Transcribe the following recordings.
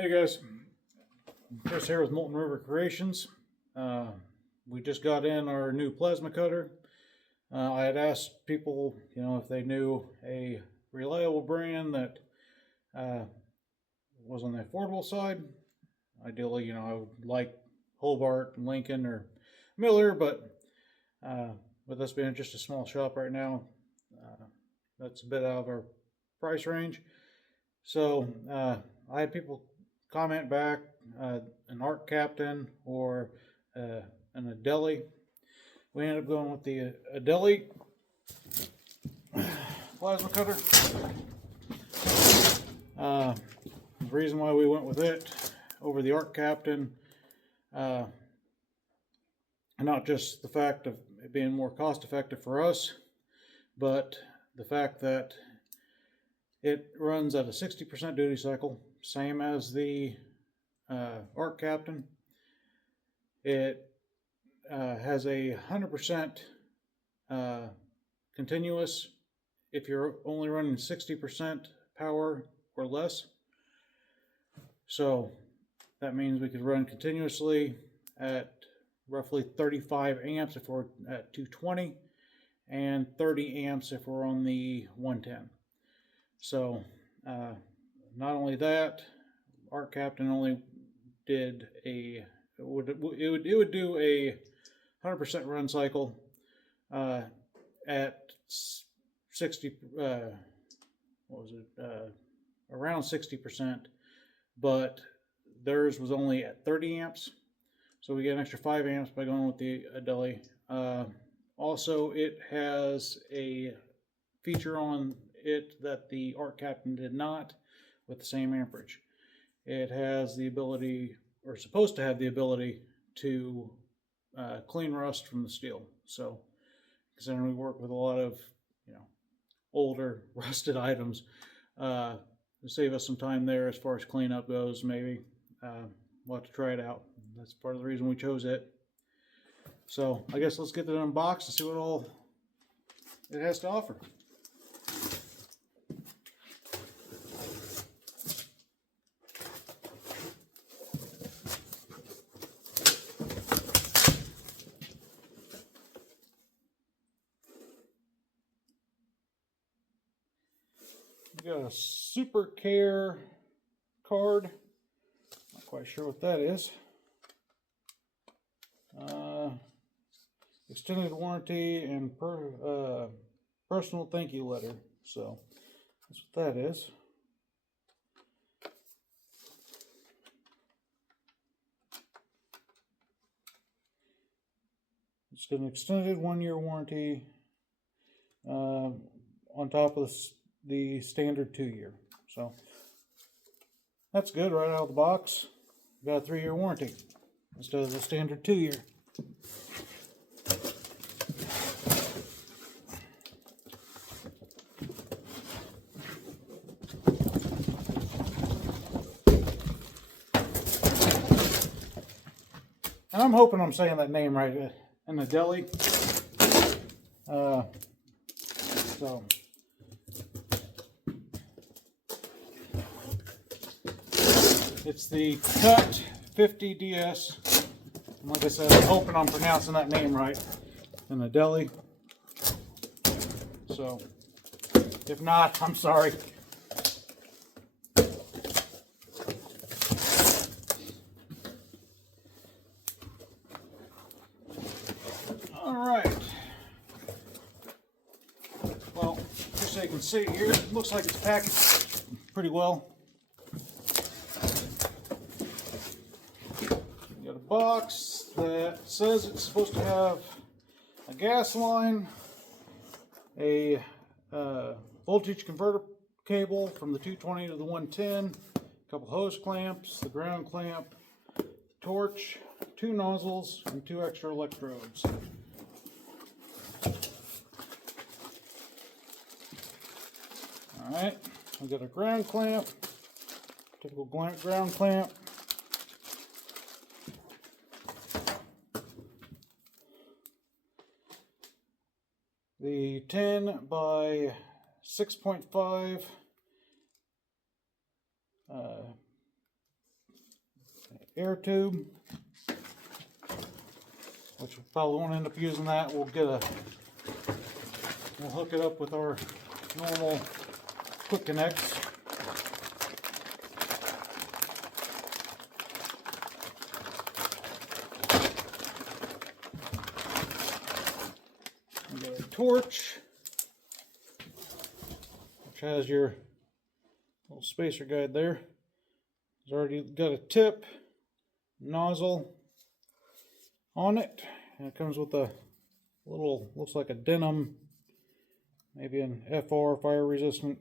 Hey guys, Chris here with Molten River Creations. We just got in our new plasma cutter. I had asked people, if they knew a reliable brand that was on the affordable side. Ideally, I would like Hobart, Lincoln, or Miller, but with us being just a small shop right now, that's a bit out of our price range. So I had people comment back, an Arc Captain or an Adeli. We ended up going with the Adeli plasma cutter. The reason why we went with it over the Arc Captain, not just the fact of it being more cost effective for us, but the fact that it runs at a 60% duty cycle, same as the Arc Captain. It has a 100% continuous if you're only running 60% power or less. So that means we could run continuously at roughly 35 amps if we're at 220 and 30 amps if we're on the 110. So not only that, Arc Captain only did it would do a 100% run cycle at 60 around 60%, but theirs was only at 30 amps, so we get an extra 5 amps by going with the Adeli. Also, it has a feature on it that the Arc Captain did not, with the same amperage. It has the ability, or supposed to have the ability, to clean rust from the steel. So considering we work with a lot of older rusted items, to save us some time there as far as cleanup goes, maybe we'll have to try it out. That's part of the reason we chose it. So I guess let's get it unboxed and see what all it has to offer. We got a Super Care card. Not quite sure what that is. Extended warranty and personal thank you letter. So that's what that is. It's got an extended 1-year warranty on top of the standard 2-year. So that's good right out of the box. Got a 3-year warranty instead of the standard 2-year. And I'm hoping I'm saying that name right, in the deli. So it's the Cut 50DS. And like I said, I'm hoping I'm pronouncing that name right, in the deli. So if not, I'm sorry. Alright. Well, just so you can see here, it looks like it's packaged pretty well. We got a box that says it's supposed to have a gas line, a voltage converter cable from the 220 to the 110, a couple hose clamps, the ground clamp, the torch, 2 nozzles, and 2 extra electrodes. Alright, we got a ground clamp, typical ground clamp. The 10 by 6.5 air tube, which we probably won't end up using that. We'll hook it up with our normal quick connects. We got a torch, which has your little spacer guide there. It's already got a tip, nozzle on it, and it comes with a little, looks like a denim, maybe an FR, fire resistant.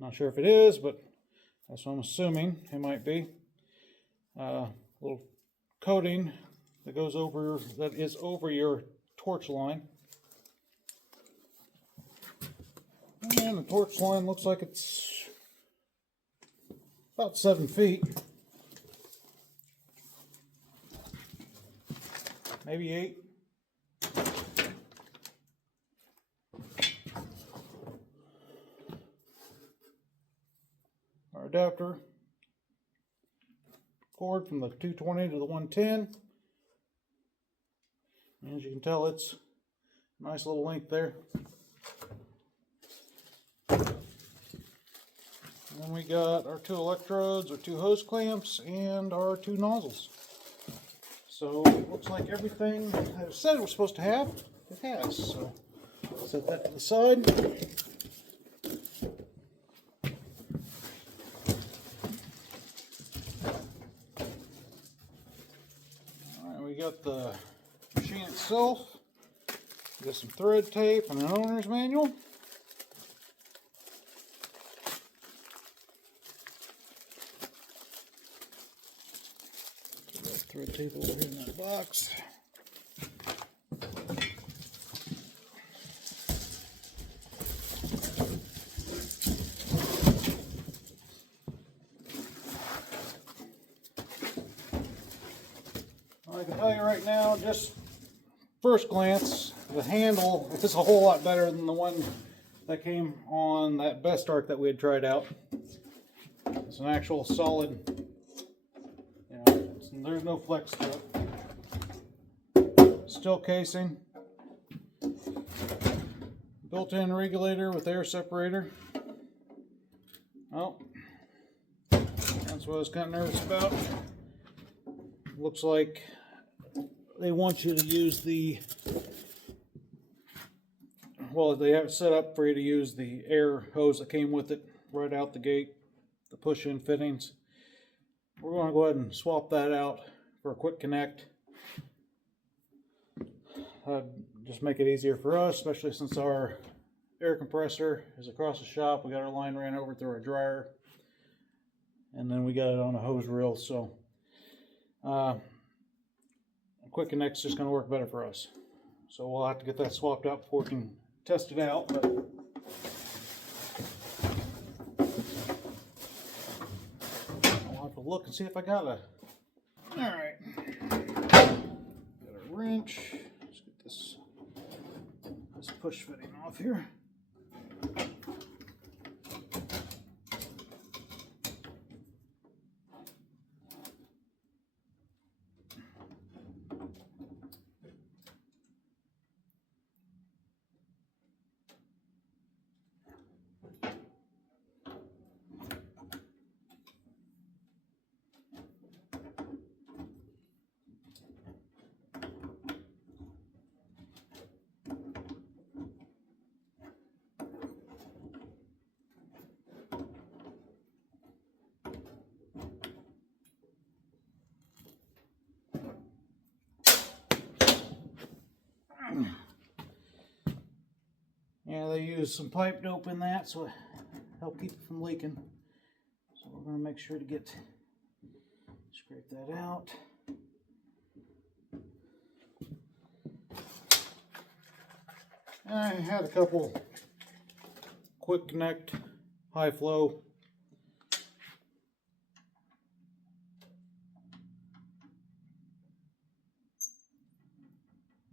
Not sure if it is, but that's what I'm assuming it might be. Little coating that goes over, that is over your torch line. And the torch line looks like it's about 7 feet. Maybe 8. Our adapter cord from the 220 to the 110. And as you can tell, it's a nice little length there. And then we got our 2 electrodes, our 2 hose clamps, and our 2 nozzles. So it looks like everything that it said it was supposed to have, it has. So set that to the side. Alright, we got the machine itself. We got some thread tape and an owner's manual. Thread tape over here in that box. I can tell you right now, just first glance, the handle is a whole lot better than the one that came on that best arc that we had tried out. It's an actual solid. There's no flex to it. Steel casing. Built-in regulator with air separator. Oh, that's what I was kind of nervous about. Looks like they want you to use the, well, they have it set up for you to use the air hose that came with it right out the gate, the push-in fittings. We're going to go ahead and swap that out for a quick connect. Just make it easier for us, especially since our air compressor is across the shop. We got our line ran over through our dryer, and then we got it on a hose reel. So a quick connect's just going to work better for us. So we'll have to get that swapped out before we can test it out. But look and see if I got a. Alright. Got a wrench. Let's get this push fitting off here. Yeah, they use some pipe dope in that, so it help keep it from leaking. So we're going to make sure to scrape that out. I had a couple quick connect high flow.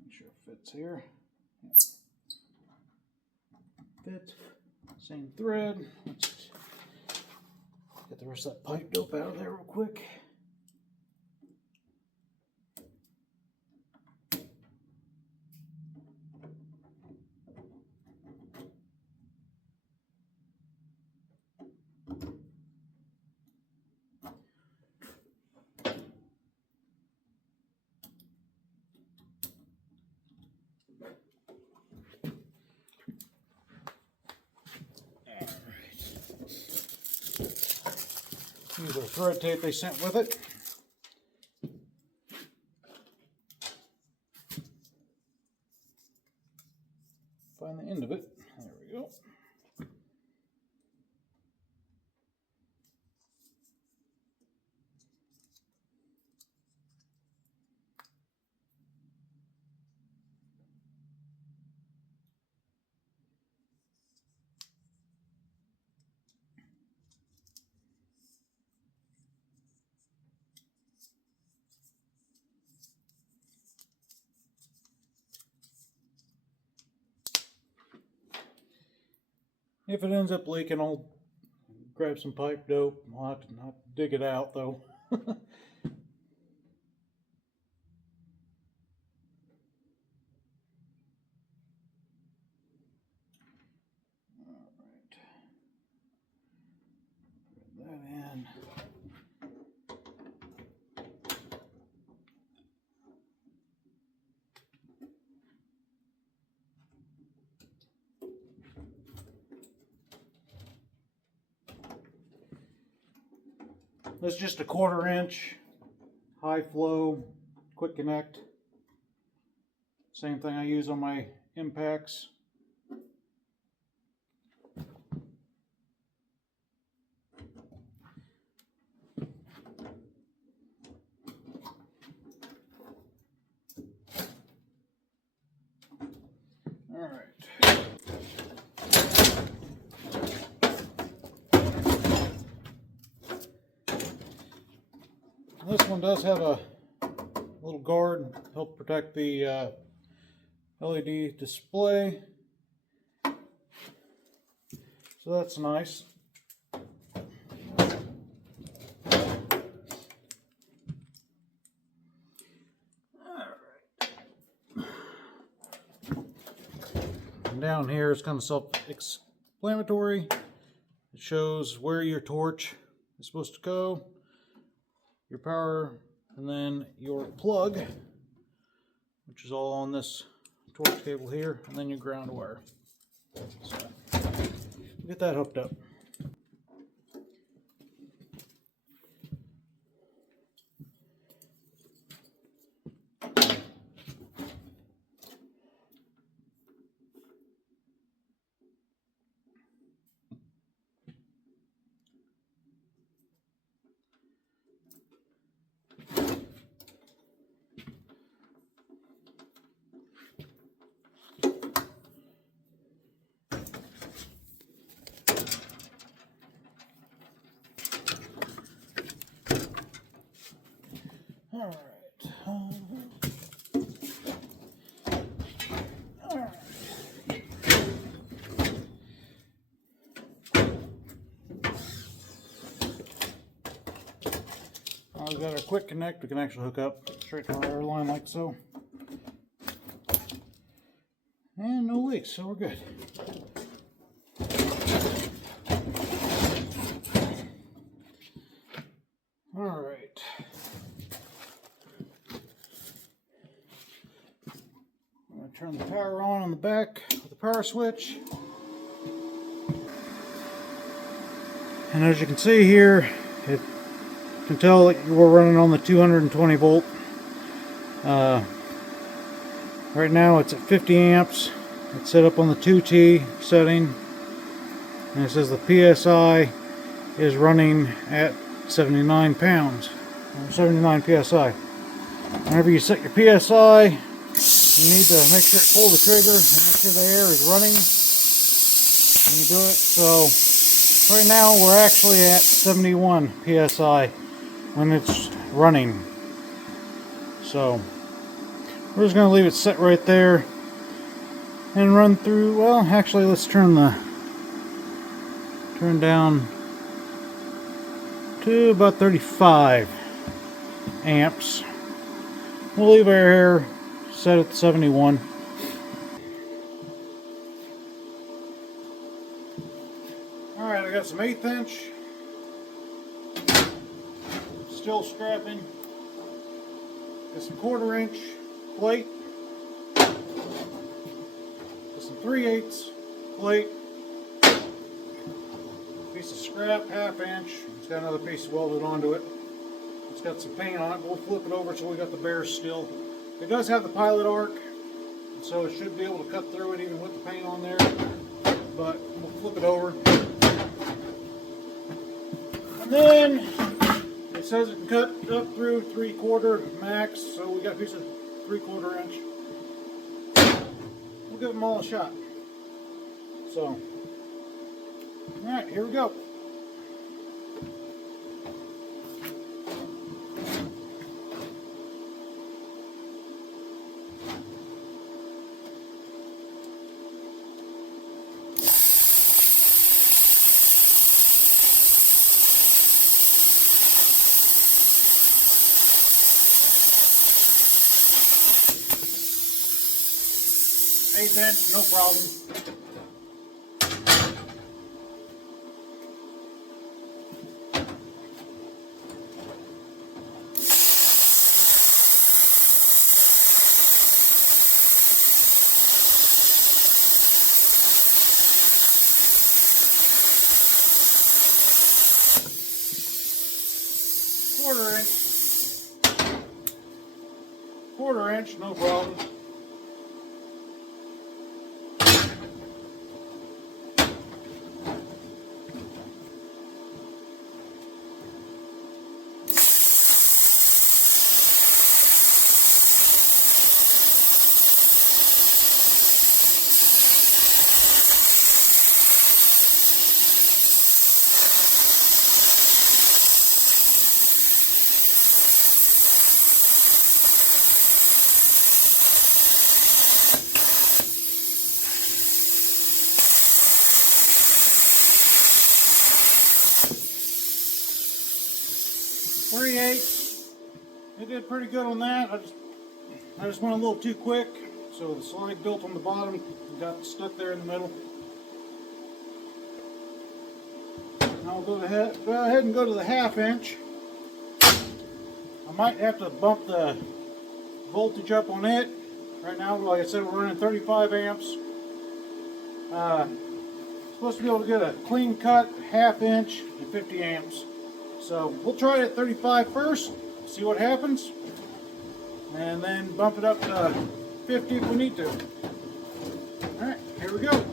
Make sure it fits here. Fit. Same thread. Let's get the rest of that pipe dope out of there real quick. Use our thread tape they sent with it. Find the end of it. There we go. If it ends up leaking, I'll grab some pipe dope. I'll have to not dig it out though. That in. That's just a 1/4 inch high flow quick connect. Same thing I use on my impacts. All right. This one does have a little guard to help protect the LED display, so that's nice. And down here is kind of self-explanatory. It shows where your torch is supposed to go, your power, and then your plug, which is all on this torch cable here, and then your ground wire. So get that hooked up. All right. We've got our quick connect. We can actually hook up straight to our air line like so. And no leaks, so we're good. All right. I'm going to turn the power on the back with the power switch. And as you can see here, it can tell that we're running on the 220 volt. Right now it's at 50 amps. It's set up on the 2T setting. And it says the PSI is running at 79 pounds, or 79 PSI. Whenever you set your PSI, you need to make sure to pull the trigger and make sure the air is running when you do it. So right now we're actually at 71 PSI when it's running. So we're just going to leave it set right there and run through. Well, actually, let's turn down to about 35 amps. We'll leave our air set at 71. Alright, I got some 1/8 inch steel strapping. Got some 1/4 inch plate. Got some 3/8 plate. Piece of scrap 1/2 inch. It's got another piece welded onto it. It's got some paint on it. We'll flip it over so we got the bears still. It does have the pilot arc, so it should be able to cut through it even with the paint on there. But we'll flip it over. And then it says it can cut up through 3/4 max, so we got a piece of 3/4 inch. We'll give them all a shot. So, alright, here we go. Eighth inch, no problem. Quarter inch, no problem. It did pretty good on that. I just went a little too quick, so the slide built on the bottom and got stuck there in the middle. Now we'll go ahead and go to the 1/2 inch. I might have to bump the voltage up on it. Right now, like I said, we're running 35 amps. Supposed to be able to get a clean cut 1/2 inch and 50 amps. So we'll try it at 35 first, see what happens, and then bump it up to 50 if we need to. Alright, here we go.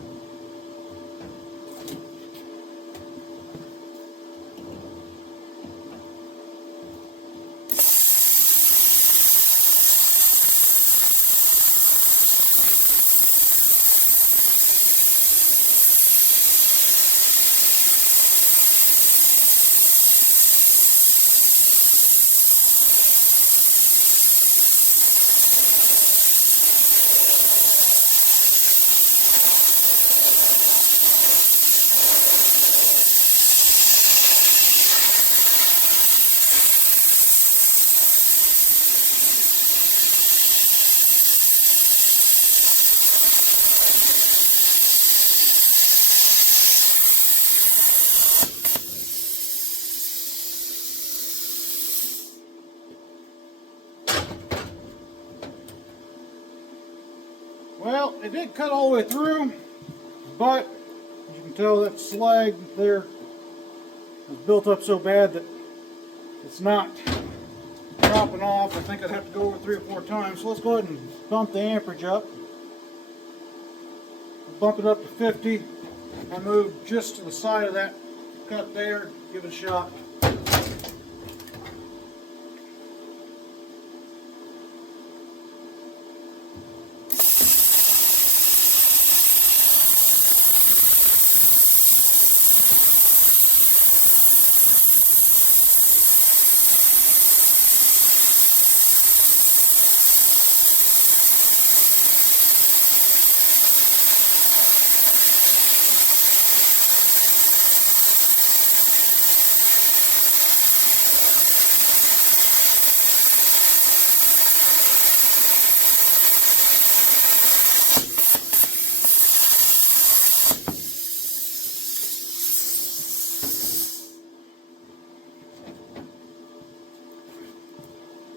Well, it did cut all the way through, but as you can tell, that slag there is built up so bad that it's not dropping off. I think I'd have to go over 3 or 4 times. So let's go ahead and bump the amperage up. Bump it up to 50. I'll move just to the side of that cut there, give it a shot.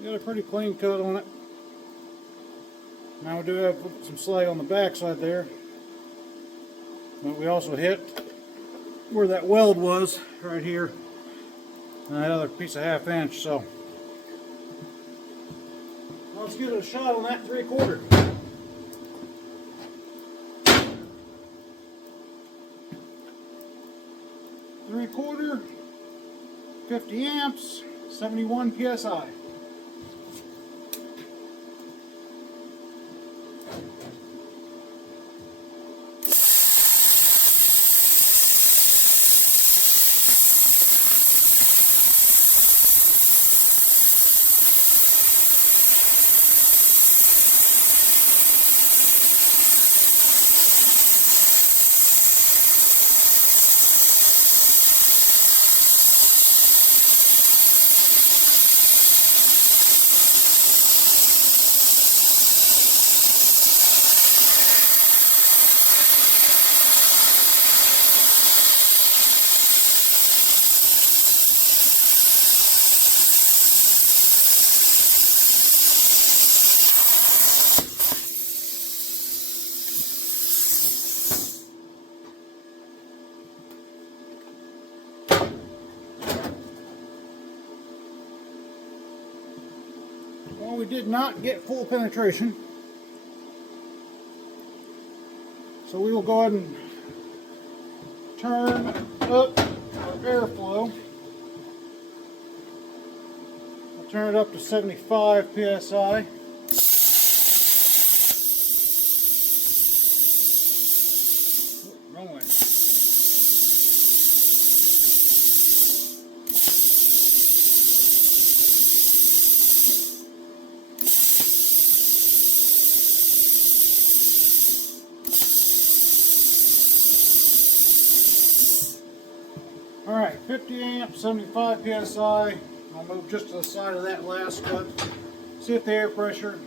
Got a pretty clean cut on it. Now we do have some slag on the back side there, but we also hit where that weld was right here. and another piece of 1/2 inch. So let's get a shot on that 3/4. Three-quarter, 50 amps, 71 psi. Well, we did not get full penetration, so we will go ahead and turn up our airflow. I'll turn it up to 75 psi. Wrong way. Alright, 50 amps, 75 psi. I'll move just to the side of that last cut. See if the air pressure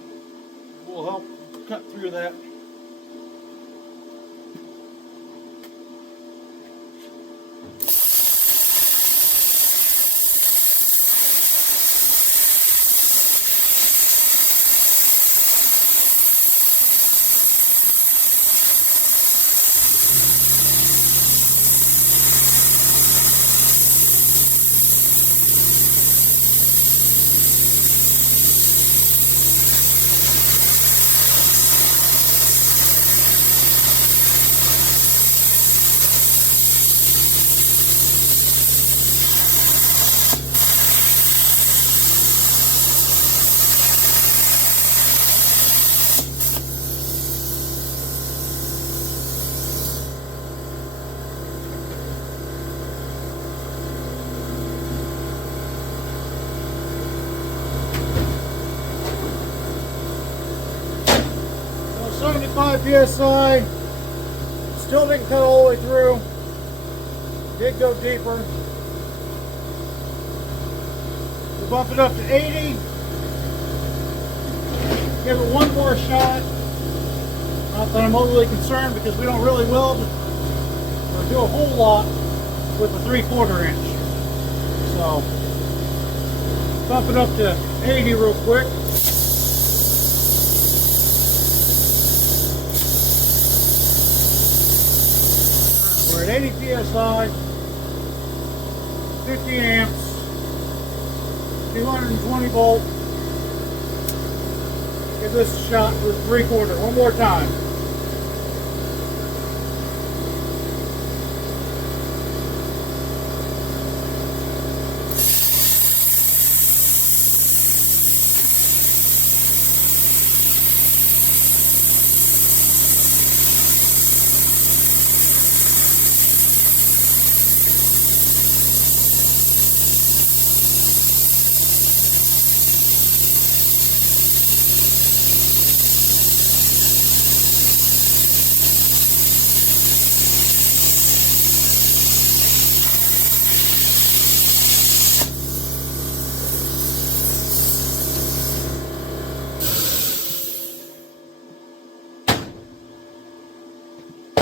will help cut through that. So 75 psi, still didn't cut all the way through, did go deeper. We'll bump it up to 80, give it one more shot. Not that I'm overly concerned because we don't really weld or do a whole lot with a 3/4 inch. So bump it up to 80 real quick. We're at 80 psi, 50 amps, 220 volt. Give this a shot with 3/4 one more time.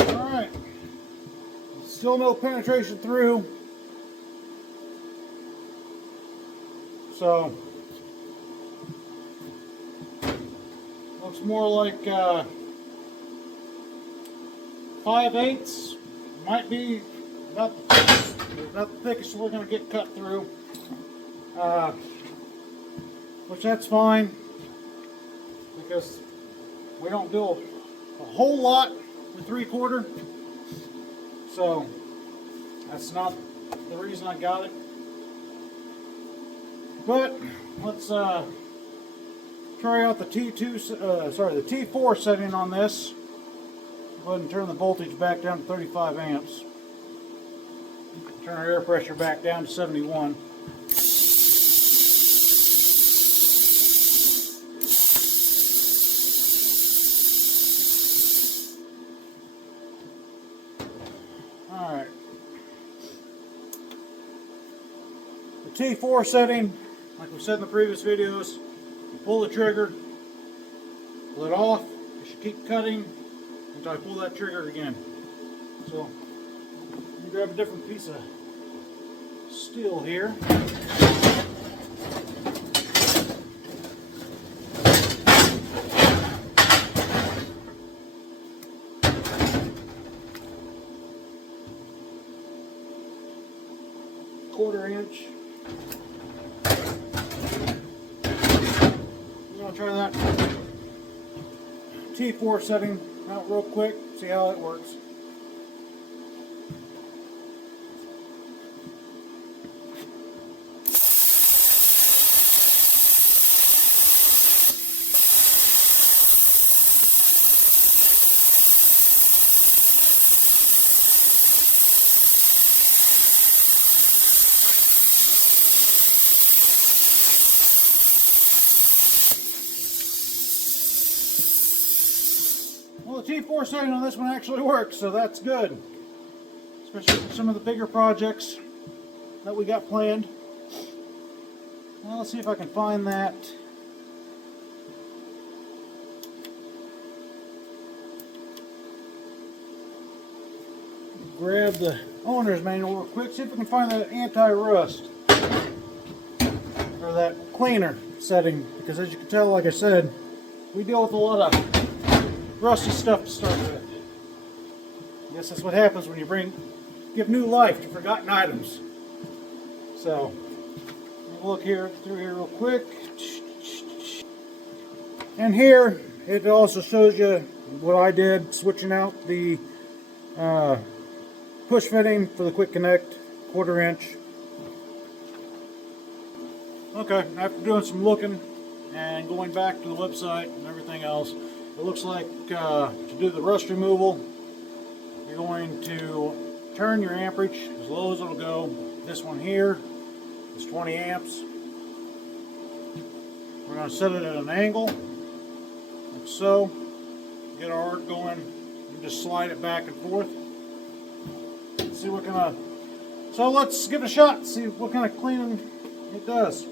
Alright, still no penetration through, so looks more like 5/8, might be about the thickest we're going to get cut through. which that's fine because we don't do a whole lot with 3/4, so that's not the reason I got it. But let's try out the the T4 setting on this. Go ahead and turn the voltage back down to 35 amps. Turn our air pressure back down to 71. Alright. The T4 setting, like we said in the previous videos, you pull the trigger, pull it off, you should keep cutting until I pull that trigger again. So, let me grab a different piece of steel here. Quarter-inch. I'm going to try that T4 setting out real quick, see how it works. Well, the T4 setting on this one actually works, so that's good. Especially for some of the bigger projects that we got planned. Well, let's see if I can find that. Grab the owner's manual real quick, see if we can find that anti-rust. Or that cleaner setting, because as you can tell, like I said, we deal with a lot of rusty stuff to start with. I guess that's what happens when you give new life to forgotten items. So, we'll look through here real quick. And here, it also shows you what I did, switching out the push fitting for the quick connect, 1/4 inch. Okay, after doing some looking and going back to the website and everything else, it looks like to do the rust removal, you're going to turn your amperage as low as it'll go. This one here is 20 amps. We're going to set it at an angle, like so. Get our arc going and just slide it back and forth. See what kind of. So let's give it a shot, see what kind of cleaning it does.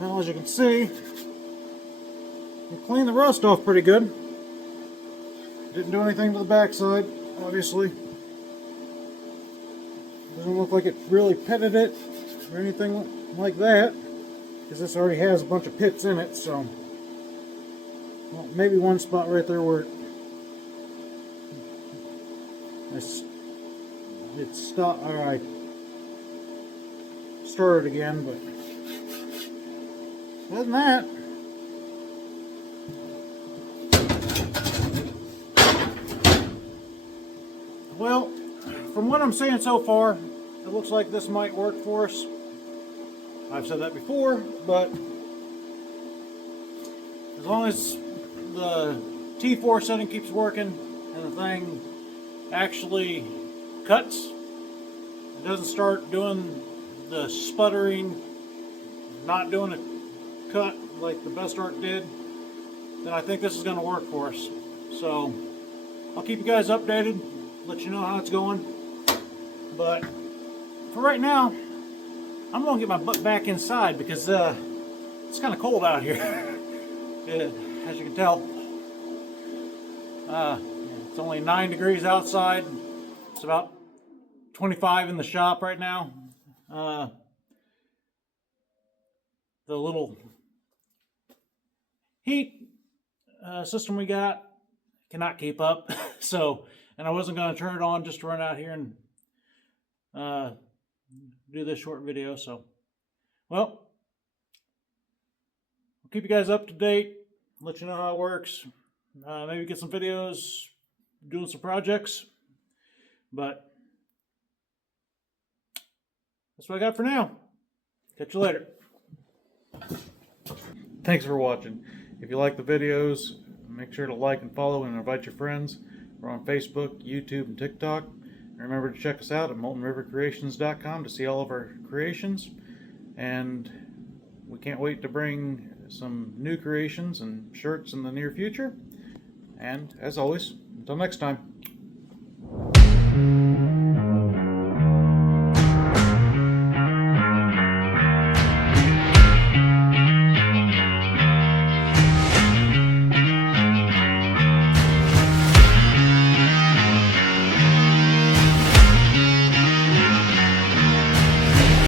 Well, as you can see, you clean the rust off pretty good. Didn't do anything to the backside, obviously. Doesn't look like it really pitted it or anything like that, because this already has a bunch of pits in it, so well, maybe one spot right there where it stopped, or I started again, but other than that, well, from what I'm seeing so far, it looks like this might work for us. I've said that before, but as long as the T4 setting keeps working and the thing actually cuts, it doesn't start doing the sputtering, not doing a cut like the best art did, then I think this is going to work for us. So I'll keep you guys updated, let you know how it's going. But for right now, I'm gonna get my butt back inside because it's kind of cold out here. Yeah, as you can tell, it's only 9 degrees outside. It's about 25 in the shop right now. The little heat system we got cannot keep up. So, and I wasn't going to turn it on just to run out here and do this short video. So, well, I'll keep you guys up to date, let you know how it works. Maybe get some videos doing some projects. But that's what I got for now. Catch you later. Thanks for watching. If you like the videos, make sure to like and follow and invite your friends. We're on Facebook, YouTube, and TikTok. And remember to check us out at moltenrivercreations.com to see all of our creations. And we can't wait to bring some new creations and shirts in the near future. And as always, until next time.